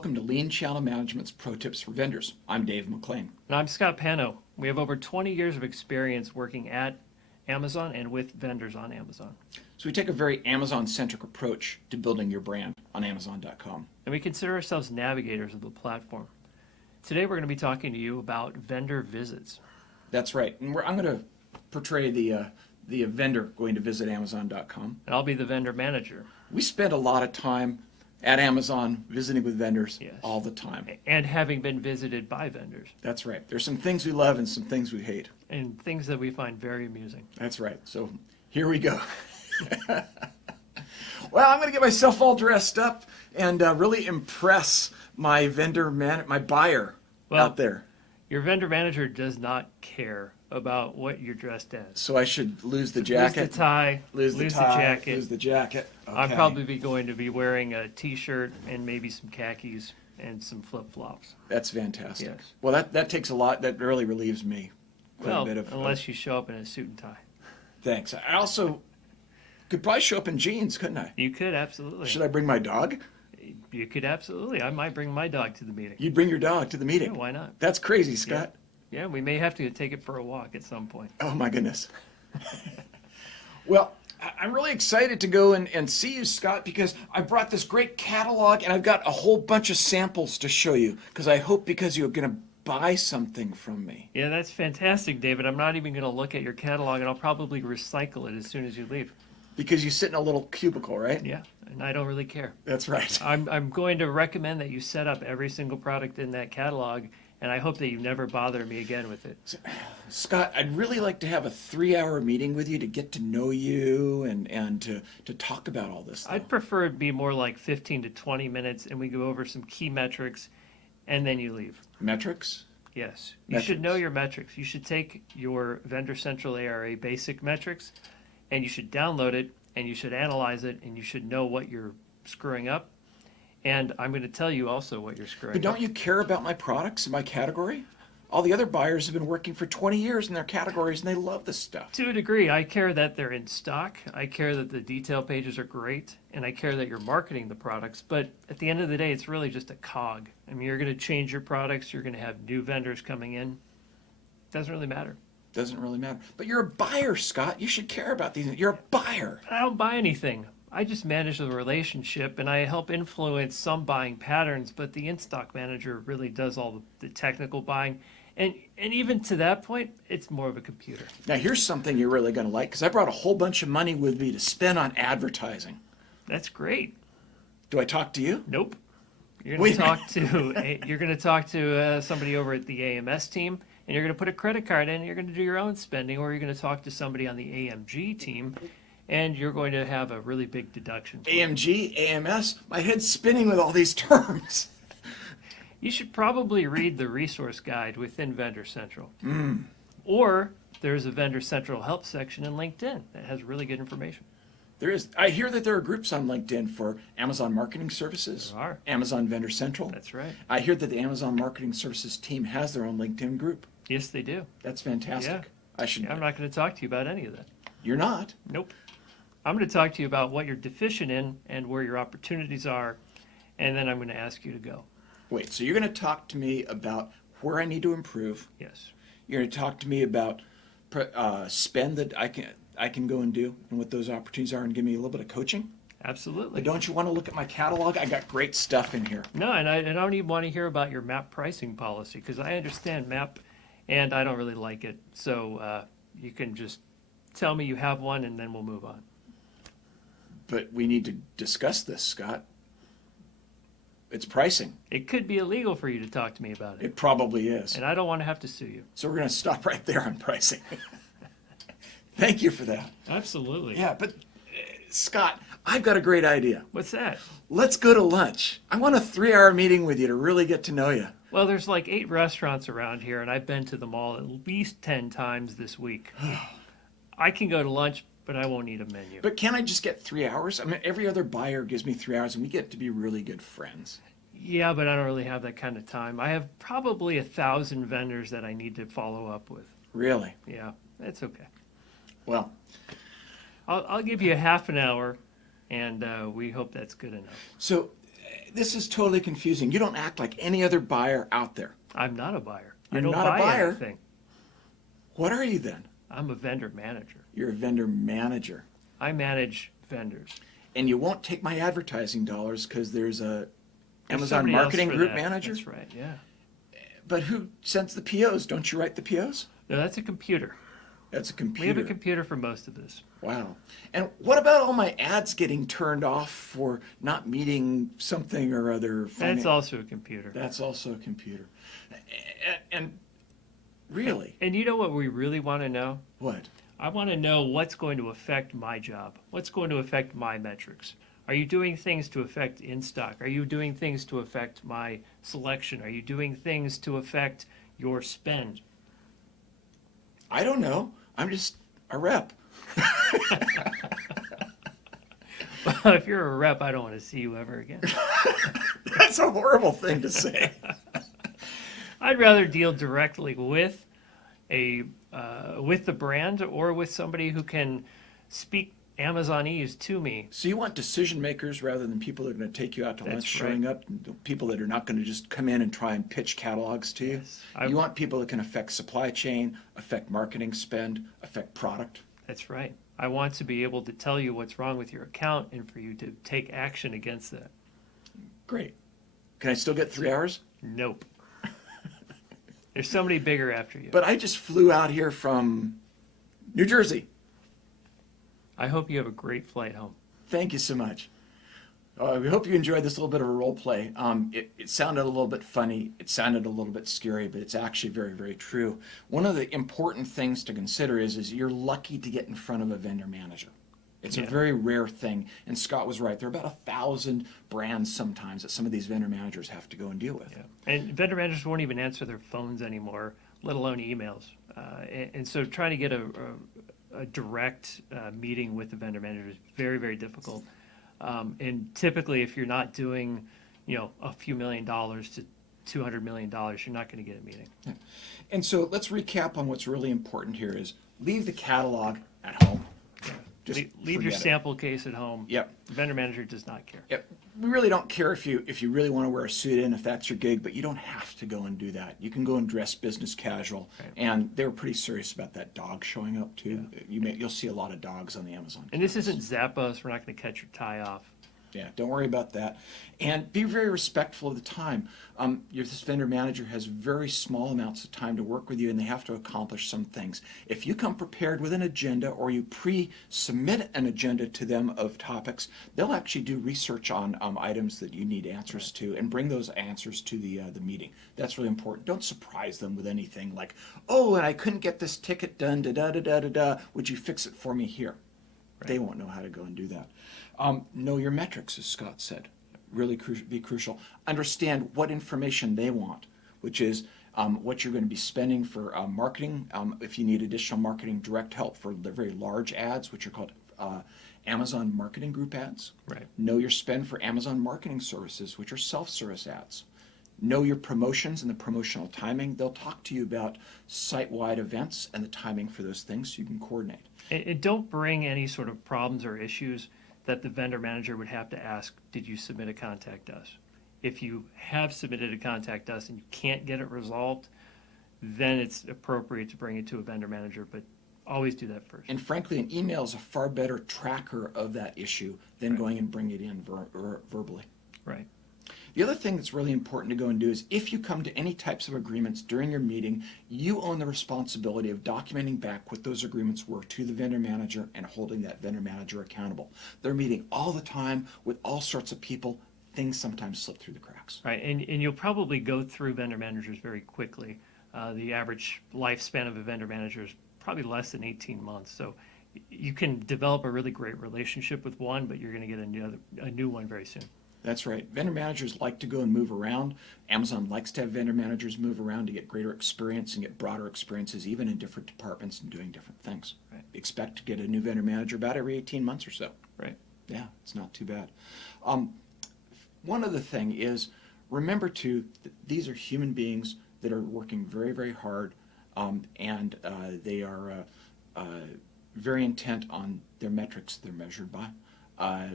welcome to Lean Channel Management's Pro Tips for Vendors. I'm Dave McLean. And I'm Scott Pano. We have over 20 years of experience working at Amazon and with vendors on Amazon. So we take a very Amazon-centric approach to building your brand on Amazon.com. And we consider ourselves navigators of the platform. Today we're going to be talking to you about vendor visits. That's right. And I'm going to portray the vendor going to visit Amazon.com. And I'll be the vendor manager. We spend a lot of time at Amazon visiting with vendors Yes. all the time. And having been visited by vendors. That's right. There's some things we love and some things we hate. And things that we find very amusing. That's right. So here we go. Well, I'm going to get myself all dressed up and really impress my my buyer out there. Your vendor manager does not care about what you're dressed as. So I should lose the jacket, Lose the tie, lose the jacket. lose the jacket. Okay. I'm probably going to be wearing a t-shirt and maybe some khakis and some flip-flops. That's fantastic. Yes. Well, that takes a lot. That really relieves me quite Well, a bit of. unless you show up in a suit and tie. Thanks. I also could probably show up in jeans, couldn't I? You could, absolutely. Should I bring my dog? You could, absolutely. I might bring my dog to the meeting. You'd bring your dog to the meeting. Yeah, why not? That's crazy, Scott. Yeah, we may have to take it for a walk at some point. Oh my goodness. Well, I'm really excited to go and see you, Scott, because I brought this great catalog and I've got a whole bunch of samples to show you because I hope because you're going to buy something from me. Yeah, that's fantastic, David. I'm not even going to look at your catalog, and I'll probably recycle it as soon as you leave. Because you sit in a little cubicle, right? Yeah, and I don't really care. That's right. I'm going to recommend that you set up every single product in that catalog, and I hope that you never bother me again with it. Scott, I'd really like to have a 3-hour meeting with you to get to know you and to talk about all this stuff. I'd prefer it be more like 15 to 20 minutes, and we go over some key metrics, and then you leave. Metrics? Yes. You should know your metrics. You should take your Vendor Central ARA basic metrics, and you should download it, and you should analyze it, and you should know what you're screwing up. And I'm going to tell you also what you're screwing But up. don't you care about my products and my category? All the other buyers have been working for 20 years in their categories and they love this stuff. To a degree, I care that they're in stock. I care that the detail pages are great, and I care that you're marketing the products. But at the end of the day, it's really just a cog. I mean, you're going to change your products. You're going to have new vendors coming in. Doesn't really matter. Doesn't really matter. But you're a buyer, Scott. You should care about these. You're a buyer. I don't buy anything. I just manage the relationship, and I help influence some buying patterns, but the in-stock manager really does all the technical buying. And even to that point, it's more of a computer. Now, here's something you're really going to like, because I brought a whole bunch of money with me to spend on advertising. That's great. Do I talk to you? Nope. You're going to talk to somebody over at the AMS team, and you're going to put a credit card in, and you're going to do your own spending, or you're going to talk to somebody on the AMG team, and you're going to have a really big deduction. AMG, AMS, my head's spinning with all these terms. You should probably read the resource guide within Vendor Central. Or there's a Vendor Central help section in LinkedIn that has really good information. There is. I hear that there are groups on LinkedIn for Amazon Marketing Services. There are. Amazon Vendor Central. That's right. I hear that the Amazon Marketing Services team has their own LinkedIn group. Yes, they do. That's fantastic. Yeah. I should. I'm not going to talk to you about any of that. You're not. Nope. I'm going to talk to you about what you're deficient in and where your opportunities are, and then I'm going to ask you to go. Wait, so you're going to talk to me about where I need to improve. Yes. You're going to talk to me about spend that I can go and do and what those opportunities are and give me a little bit of coaching. Absolutely. But don't you want to look at my catalog? I got great stuff in here. No, and I don't even want to hear about your MAP pricing policy because I understand MAP, and I don't really like it. So you can just tell me you have one, and then we'll move on. But we need to discuss this, Scott. It's pricing. It could be illegal for you to talk to me about it, It probably is. and I don't want to have to sue you. So we're going to stop right there on pricing. Thank you for that. Absolutely. Yeah, but Scott, I've got a great idea. What's that? Let's go to lunch. I want a 3-hour meeting with you to really get to know you. Well, there's like 8 restaurants around here, and I've been to them all at least 10 times this week. I can go to lunch, but I won't need a menu. But can I just get 3 hours? I mean, every other buyer gives me 3 hours, and we get to be really good friends. Yeah, but I don't really have that kind of time. I have probably 1,000 vendors that I need to follow up with. Really? Yeah, that's okay. Well, I'll give you a half an hour, and we hope that's good enough. so This is totally confusing. You don't act like any other buyer out there. I'm not a buyer. I You're don't not a buy buyer? anything. What are you then? I'm a vendor manager. You're a vendor manager. I manage vendors. And you won't take my advertising dollars because there's a There's Amazon somebody else marketing for group that. manager. That's right, yeah. But who sends the POs? Don't you write the POs? No, that's a computer. That's a We computer. have a computer for most of this. Wow. And what about all my ads getting turned off for not meeting something or other? That's also a computer. That's also a computer. And really, And you know what we really want to know? what? I want to know what's going to affect my job. What's going to affect my metrics? Are you doing things to affect in stock? Are you doing things to affect my selection? Are you doing things to affect your spend? I don't know. I'm just a rep. Well, if you're a rep, I don't want to see you ever again. That's a horrible thing to say. I'd rather deal directly with with the brand or with somebody who can speak Amazonese to me. So you want decision makers rather than people that are going to take you out to lunch, That's showing up, and people that are not going to just come in and try and pitch catalogs to you. Yes. You want people that can affect supply chain, affect marketing spend, affect product. That's right. I want to be able to tell you what's wrong with your account and for you to take action against that. Great. Can I still get 3 hours? Nope. There's somebody bigger after you. But I just flew out here from New Jersey. I hope you have a great flight home. Thank you so much. We hope you enjoyed this little bit of a role play. It sounded a little bit funny. It sounded a little bit scary, but it's actually very, very true. One of the important things to consider is you're lucky to get in front of a vendor manager. It's a Yeah. very rare thing. And Scott was right. There are about 1,000 brands sometimes that some of these vendor managers have to go and deal with. Yeah. And vendor managers won't even answer their phones anymore, let alone emails. And so trying to get a direct meeting with the vendor manager is very, very difficult. And typically, if you're not doing, a few $1,000,000 to $200 million, you're not going to get a meeting. And so let's recap on what's really important here is leave the catalog at home. Just Leave your forget it. sample case at home. Yep. The vendor manager does not care. Yep. We really don't care if you really want to wear a suit in, if that's your gig, but you don't have to go and do that. You can go and dress business casual. Right. And they were pretty serious about that dog showing up too. You'll see a lot of dogs on the Amazon. And this isn't Zappos. We're not going to cut your tie off. Yeah, don't worry about that. And be very respectful of the time. This vendor manager has very small amounts of time to work with you, and they have to accomplish some things. If you come prepared with an agenda or you pre-submit an agenda to them of topics, they'll actually do research on items that you need answers to and bring those answers to the meeting. That's really important. Don't surprise them with anything like, oh, and I couldn't get this ticket done, da-da-da-da-da-da. Would you fix it for me here? They won't know how to go and do that. Know your metrics, as Scott said. Really be crucial. Understand what information they want, which is what you're going to be spending for marketing. If you need additional marketing direct help for the very large ads, which are called Amazon Marketing Group ads. Right. Know your spend for Amazon Marketing Services, which are self-service ads. Know your promotions and the promotional timing. They'll talk to you about site-wide events and the timing for those things so you can coordinate. And don't bring any sort of problems or issues that the vendor manager would have to ask, did you submit a contact us? If you have submitted a contact us and you can't get it resolved, then it's appropriate to bring it to a vendor manager, but always do that first. And frankly, an email is a far better tracker of that issue than going and bring it in verbally. Right. The other thing that's really important to go and do is if you come to any types of agreements during your meeting, you own the responsibility of documenting back what those agreements were to the vendor manager and holding that vendor manager accountable. They're meeting all the time with all sorts of people. Things sometimes slip through the cracks. Right, and you'll probably go through vendor managers very quickly. The average lifespan of a vendor manager is probably less than 18 months. So you can develop a really great relationship with one, but you're going to get a new one very soon. That's right. Vendor managers like to go and move around. Amazon likes to have vendor managers move around to get greater experience and get broader experiences, even in different departments and doing different things. Right. Expect to get a new vendor manager about every 18 months or so. Right. Yeah, it's not too bad. One other thing is, remember too, that these are human beings that are working very, very hard, and they are very intent on their metrics they're measured by.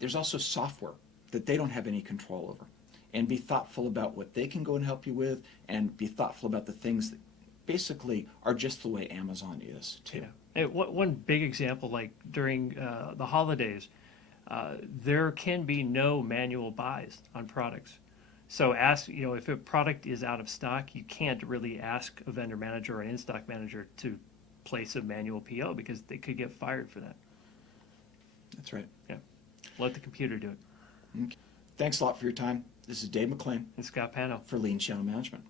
There's also software that they don't have any control over. And be thoughtful about what they can go and help you with, and be thoughtful about the things that basically are just the way Amazon is too. Yeah. One big example, like during the holidays, there can be no manual buys on products. So ask, if a product is out of stock, you can't really ask a vendor manager or an in-stock manager to place a manual PO because they could get fired for that. That's right. Yeah. Let the computer do it. Okay. Thanks a lot for your time. This is Dave McLean And Scott Pano. for Lean Channel Management.